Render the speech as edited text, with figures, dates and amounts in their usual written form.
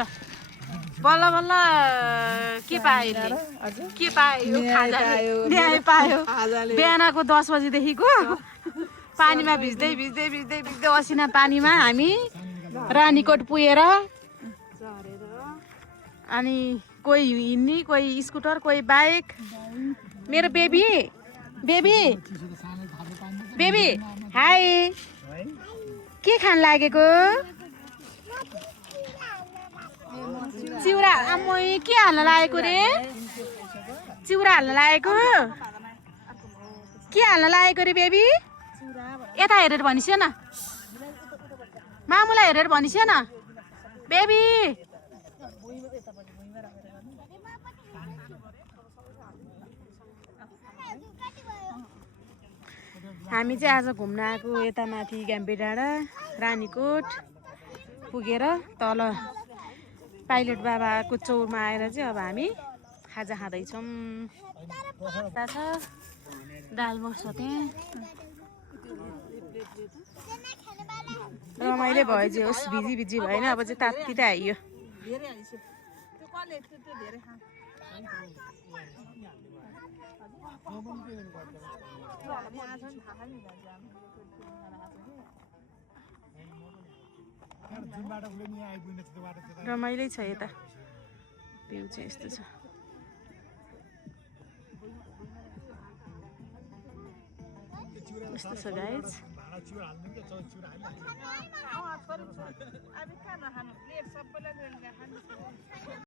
ल बल्ल बल्ल के पायो के पायो न्याय पायो बिहानको 10 बजीदेखिको पानीमा भिज्दै भिज्दै भिज्दै भिज्दै असिना पानीमा हामी रानीकोट पुगेर अनि कोही हिँड्ने कोही स्कुटर कोही बाइक मेरो बेबी बेबी बेबी हाई के खान लागेको चिउरा आमै के हाल्न लागेको रे चिउरा हाल्न लागेको के हाल्न लागेको रे बेबी यता हेरेर भनिस न मामुलाई हेरेर भनिस न बेबी हामी चाहिँ आज घुम्न आएको यता माथि ग्याम्पे डाँडा रानीकोट पुगेर तल पाइलट बाबाको चौरमा आएर चाहिँ अब हामी खाजा खाँदैछौँ यता छ दाल बस्छ त्यहाँ रमाइलो भयो जे होस् भिजी भिजी भएन अब चाहिँ तात्तिँदै आइयो रमाइलै छ यता भ्यू चाहिँ यस्तो छ यस्तो छ गाइज